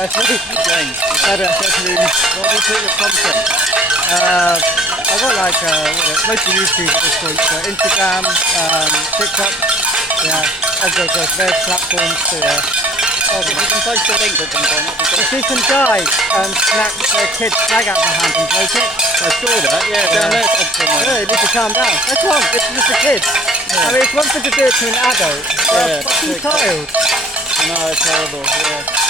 That's me. James. That's me. What do you put your content? I've got like mostly YouTube at this point, so Instagram, TikTok, yeah, and there's various platforms to. Oh, if you can post the link at some point, that'd be You great. see some guy snap their kid's flag out of their hand and break it. I saw that, yeah, down there. Yeah, you need to calm down. That's wrong. It's just a kid. Yeah. I mean, it's one thing to do it to an adult. Yeah, A fucking it's child. No, it's terrible, yeah.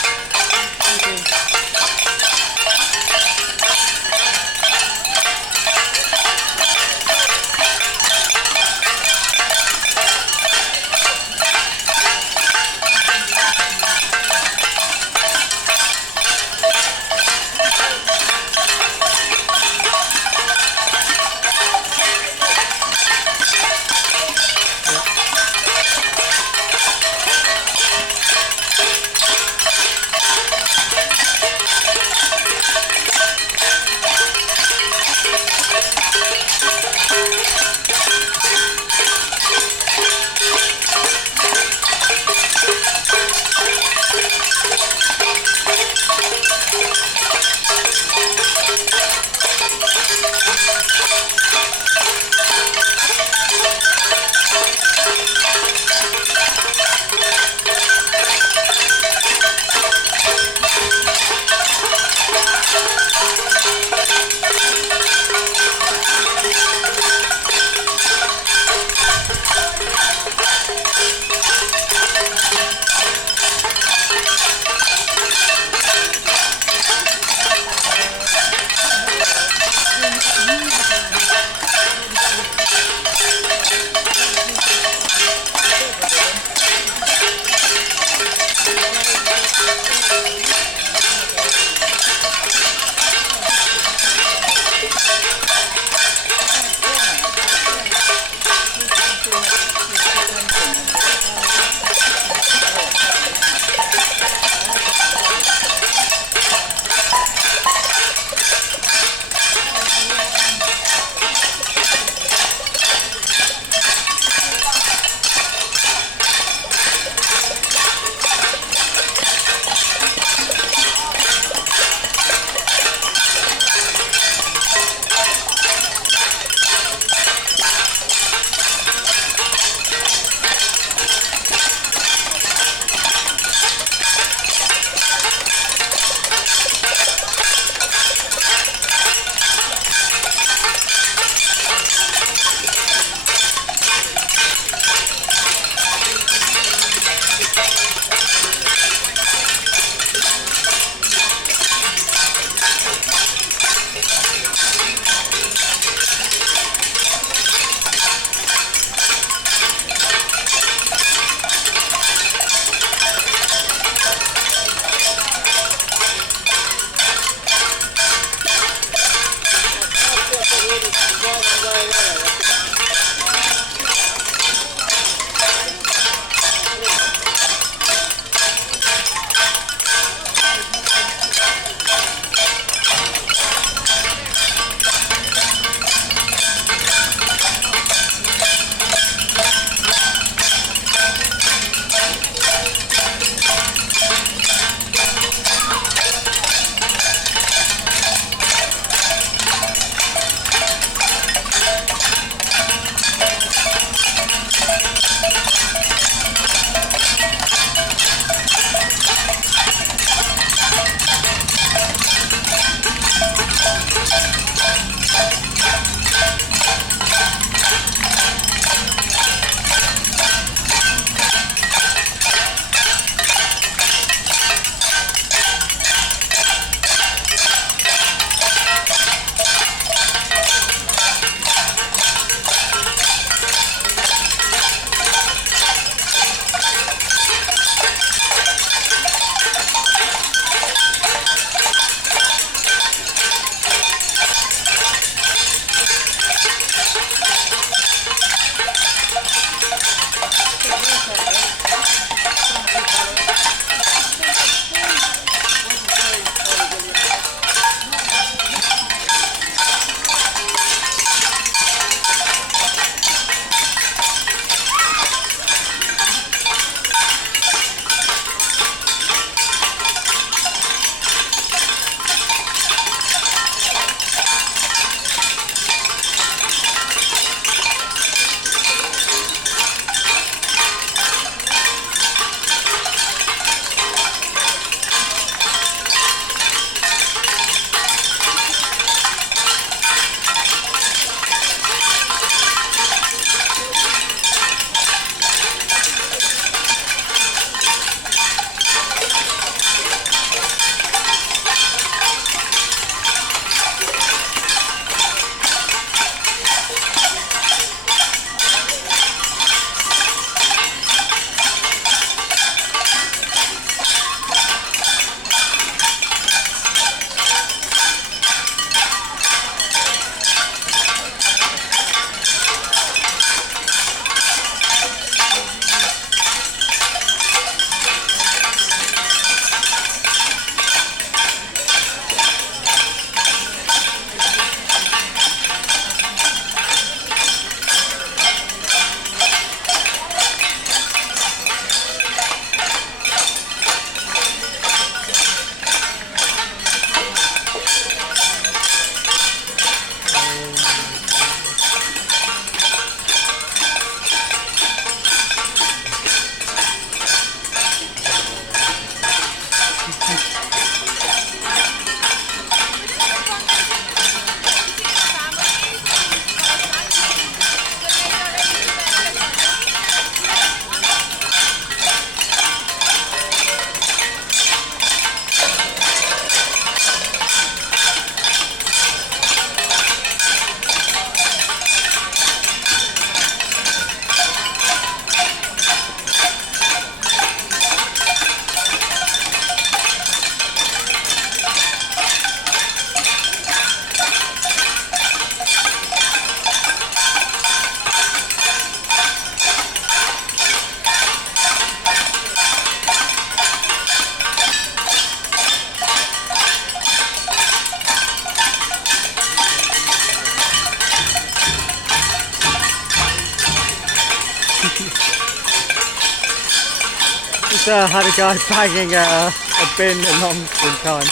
Just had a guy banging a bin along in time.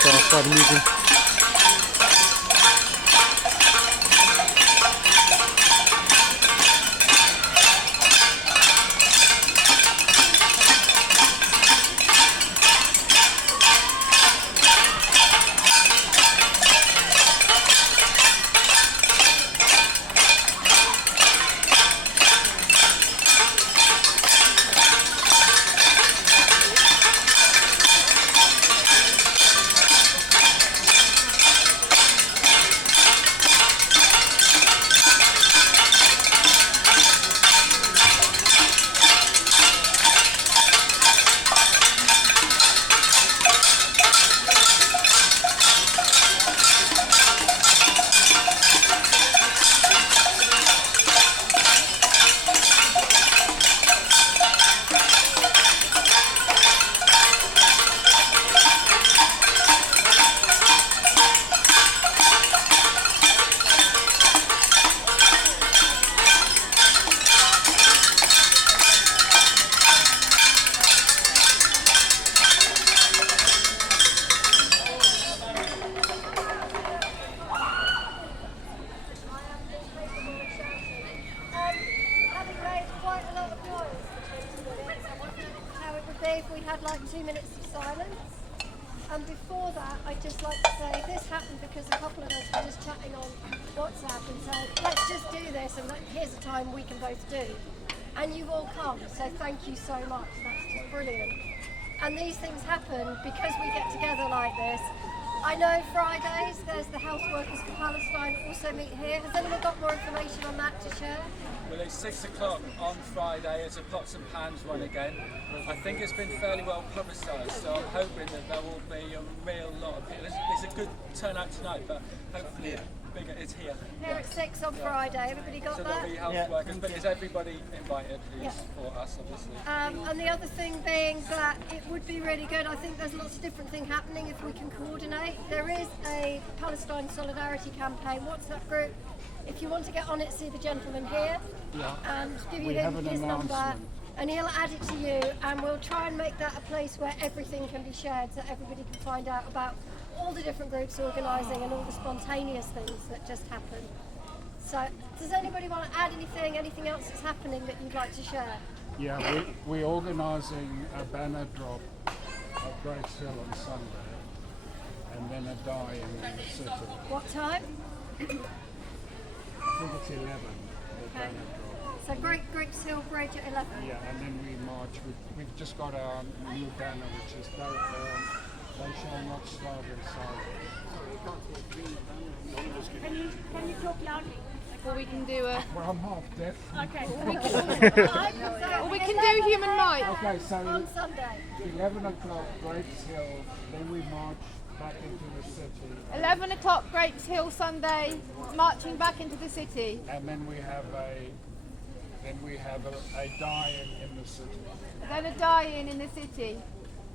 So it's quite amusing. If we had like 2 minutes of silence. And before that, I'd just like to say this happened because a couple of us were just chatting on WhatsApp and said, let's just do this and here's a time we can both do. And you've all come, so thank you so much. That's just brilliant. And these things happen because we get together like this. I know Fridays, there's the Health Workers for Palestine also meet here. Has anyone got more information on that to share? Well, it's 6 o'clock on Friday. It's a pots and pans run again. I think it's been fairly well publicised, so I'm hoping that there will be a real lot of people. There's a good turnout tonight, but hopefully it's here. Here at 6 on Friday. Everybody got So that? there'll be health workers, but is everybody invited who's Yeah. for us, obviously? And the other thing being that it would be really good, I think there's lots of different things happening if we can coordinate. There is a Palestine Solidarity campaign WhatsApp group. If you want to get on it, see the gentleman here and give you his number and he'll add it to you, and we'll try and make that a place where everything can be shared so everybody can find out about all the different groups organising and all the spontaneous things that just happen. So does anybody want to add anything else that's happening that you'd like to share? Yeah, we're organising a banner drop at Grace Hill on Sunday and then a die-in in the city. What time? I think it's 11, the banner drop. So Grapes Hill Bridge at 11. Yeah, and then we march. We've just got our new banner, which is they shall not starve in silence. Can you talk loudly? Or we can do a. Well, I'm half deaf. Okay. Or we can do human might. Okay, so on Sunday. 11 o'clock, Grapes Hill, then we march back into the city. 11 o'clock, Grapes Hill Sunday, marching back into the city. And then we have a die-in in the city. Then a die-in in the city.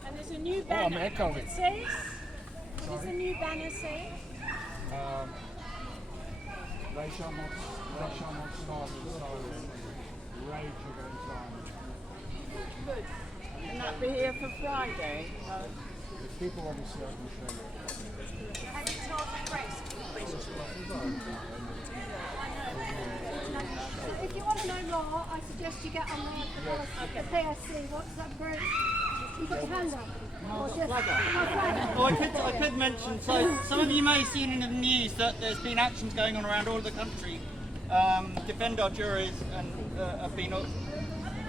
And there's a new Oh, I'm banner. echoing. It says, what does the new banner say? They shall not starve in silence. Rage against violence. Good. And that'll be here for Friday. If people want to see, I can show you. Have you told the press? So if you want to know more, I suggest you get on the PSC WhatsApp group. You got your hand up? Or just Well, I could mention, so some of you may have seen in the news that there's been actions going on around all the country. Defend Our Juries and have been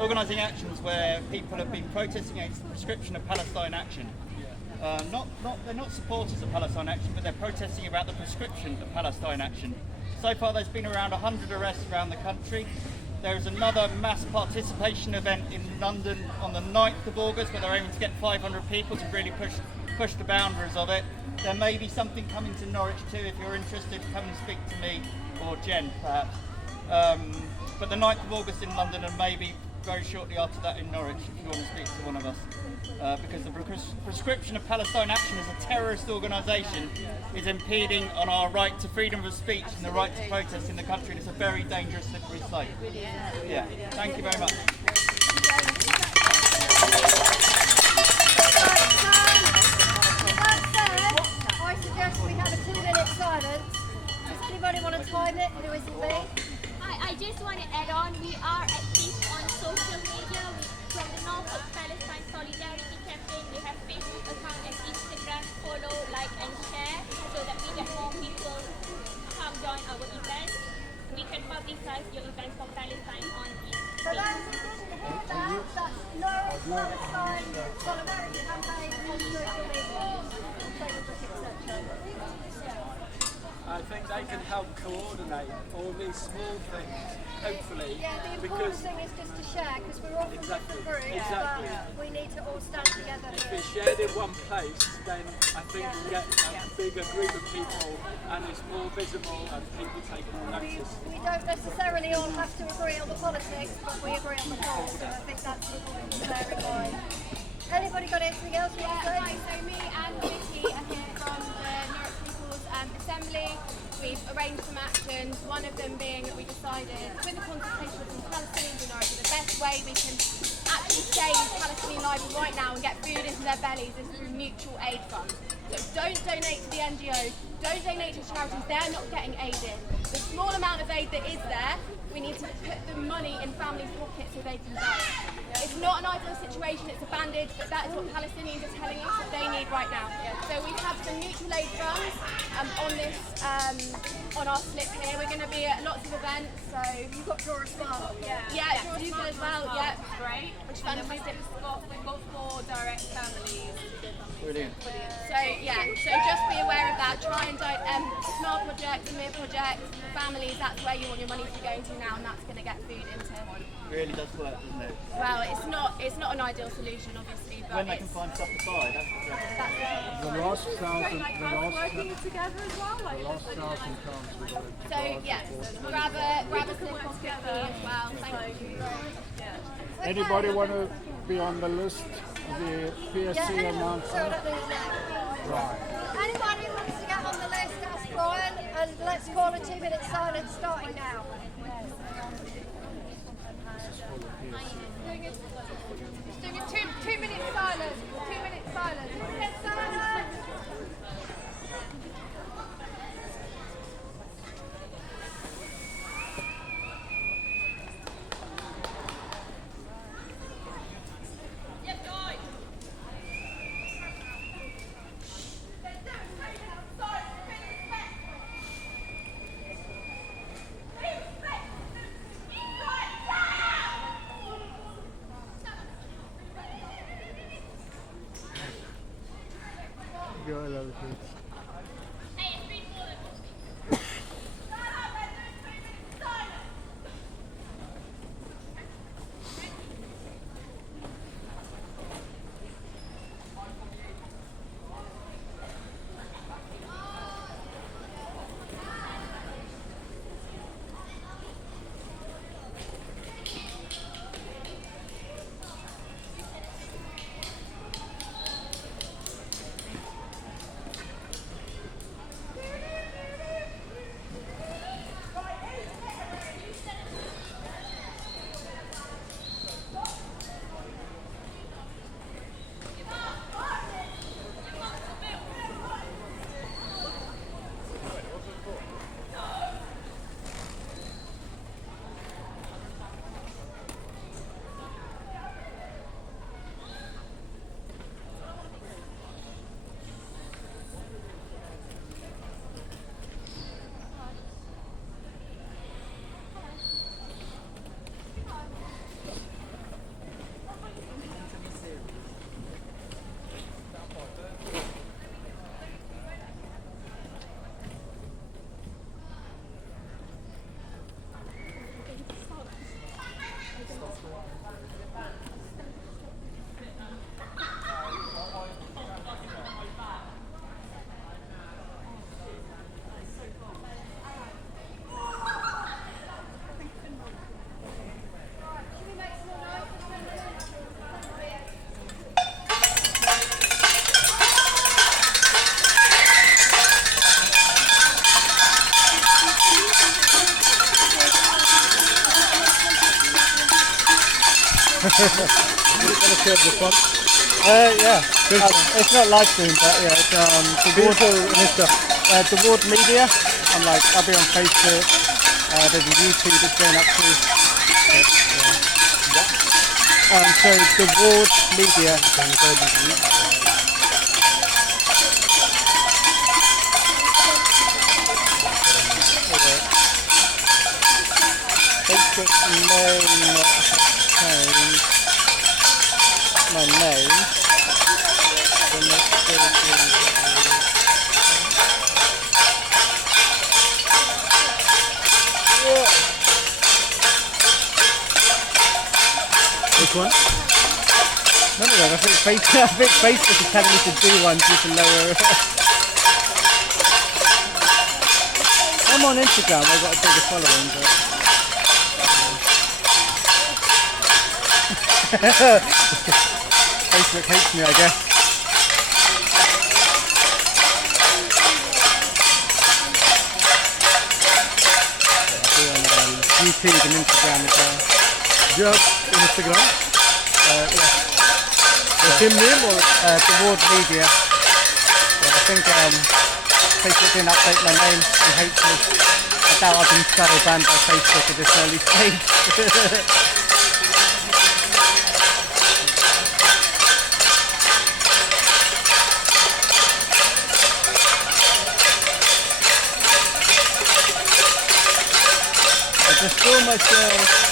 organising actions where people have been protesting against the prescription of Palestine Action. They're not supporters of Palestine Action, but they're protesting about the prescription of Palestine Action. So far there's been around 100 arrests around the country. There's another mass participation event in London on the 9th of August where they're aiming to get 500 people to really push the boundaries of it. There may be something coming to Norwich too. If you're interested, come and speak to me or Jen perhaps. But the 9th of August in London, and maybe very shortly after that in Norwich if you want to speak to one of us. Because the prescription of Palestine Action as a terrorist organisation is impeding on our right to freedom of speech and the right to protest in the country, and it's a very dangerous, slippery slope. Yeah, thank you very much. That said, I suggest we have a 2-minute silence. Does anybody want to time it? Who isn't me? I just want to add on, we are active on social media. From the North of Palestine Solidarity Campaign, we have Facebook account and Instagram. Follow, like and share so that we get more people come join our event. We can publicize your event for Palestine on it. For those who didn't hear that, that's Norwich Palestine Solidarity Campaign on social media. Facebook, etc. I think they can help coordinate all these small things, hopefully, Yeah, the important because thing is just to share, because we're all from different groups, exactly. but we need to all stand together. if it's shared in one place, then I think we get a bigger group of people and it's more visible and people take more notice. We don't necessarily all have to agree on the politics, but we agree on the cause, and I think that's important to bear in mind. Anybody got anything else you want to say? Hi, so me and Vicky are here from the Norwich People's Assembly. We've arranged some actions, one of them being that we decided, with a consultation with some Palestinians in Norwich, that the best way we can actually save Palestinian lives right now and get food into their bellies is through mutual aid funds. So don't donate to the NGOs, don't donate to charities, they're not getting aid in. The small amount of aid that is there, we need to put the money in families' pockets so they can buy it. It's not an ideal situation, it's a bandage, but that is what Palestinians are telling us that they need right now. So we have some mutual aid funds on this, on our slip here. We're going to be at lots of events, so You've got Dora Smart. yeah, Draw Smart as well, yeah. Great. Which is fantastic. We've got 4 direct families. Brilliant. So yeah, so just be aware of that. Try and Smart Project, Samir Project, families, that's where you want your money to be going to now, and that's going to get food into. Really does work, doesn't it? Well, it's not an ideal solution, obviously, but When they can find stuff to buy, that's the The last thousand, Working together as well. Like, the last 1,000 pounds we got into so yeah, grab a slip off quickly as well. Thank you. Anybody want to be on the list? The PSC announcement? Right. Anybody who wants to get on the list, ask Brian, and let's call a 2-minute silence starting now. Just doing a 2-minute silence. 2-minute silence. 2-minute silence. gonna share this one? Yeah. It's not live stream, but yeah, it's the Ward. The Ward Media. I'll be on Facebook. There's a YouTube that's going up to. So the Ward Media. Facebook may not have changed my name. The next Which one? No, I think Facebook is telling me to do one due to lower. I'm on Instagram, I've got a bigger following, but Facebook hates me, I guess. I'll be on YouTube and Instagram as well. Do you have Instagram? Yeah. The same name or? The Ward Media. Yeah, I think Facebook didn't update my name and hates me. I doubt I've been shadow banned by Facebook at this early stage. I just saw myself.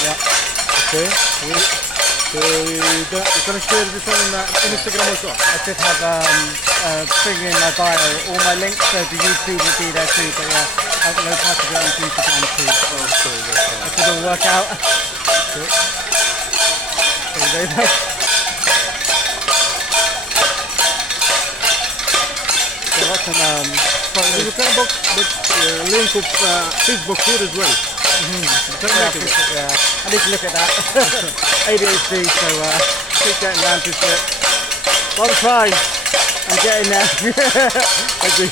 Yeah. Okay. You're gonna share this on Instagram also? I should have thing in my bio, all my links, so the YouTube will be there too, but yeah, I've got no part of it on Instagram too. Oh, sorry, that's fine. It should all work out. Okay. There you go. So what's an You can box the link of Facebook here as well. yeah, I need to look at that. ADHD, so keep getting around to it. But I'm trying. I'm getting there. Maybe.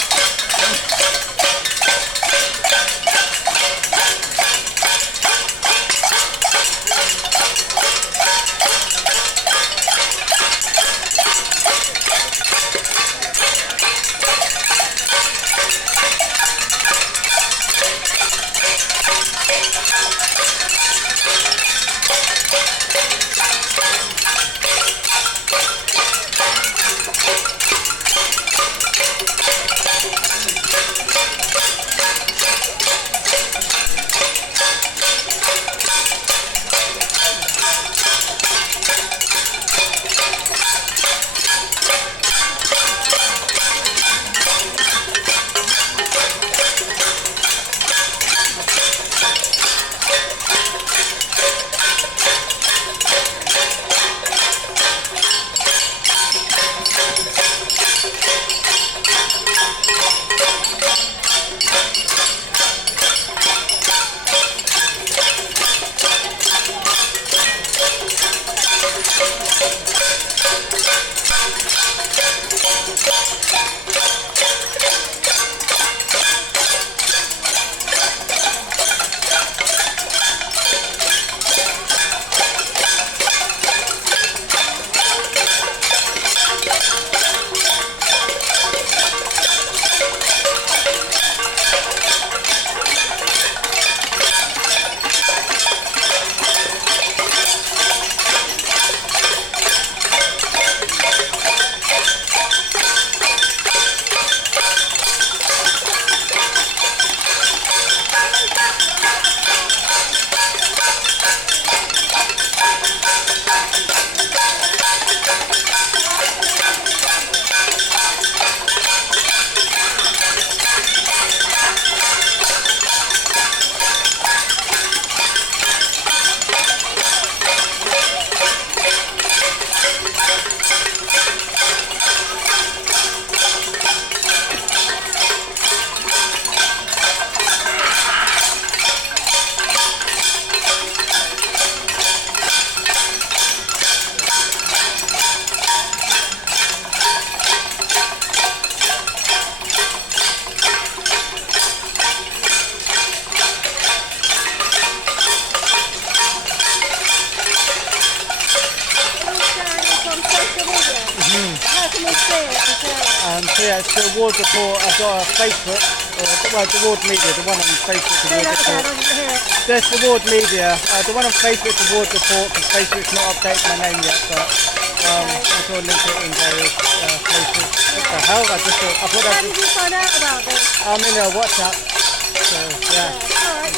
social media? How can we see it and share it? So yeah, it's the award report. I've got a Facebook, the award media, the one on Facebook. Say Award that again, I report. didn't hear it. There's the award media. The one on Facebook, award report, because Facebook's not updated my name yet, but I'm sure I'll link it in various places. What the hell? I thought How did you find out about this? I'm in a WhatsApp. So yeah. Alright,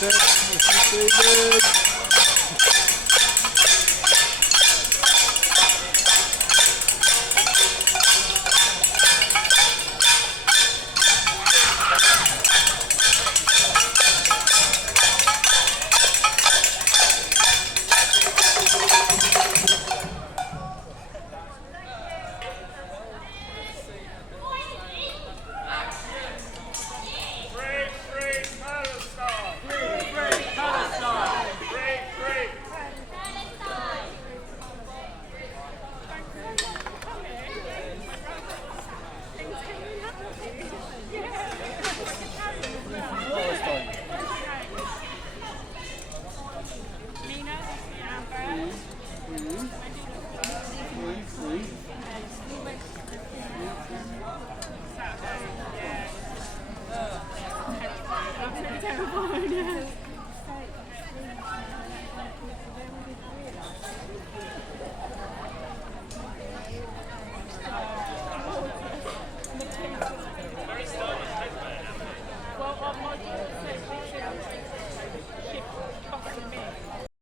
Good. This is pretty good.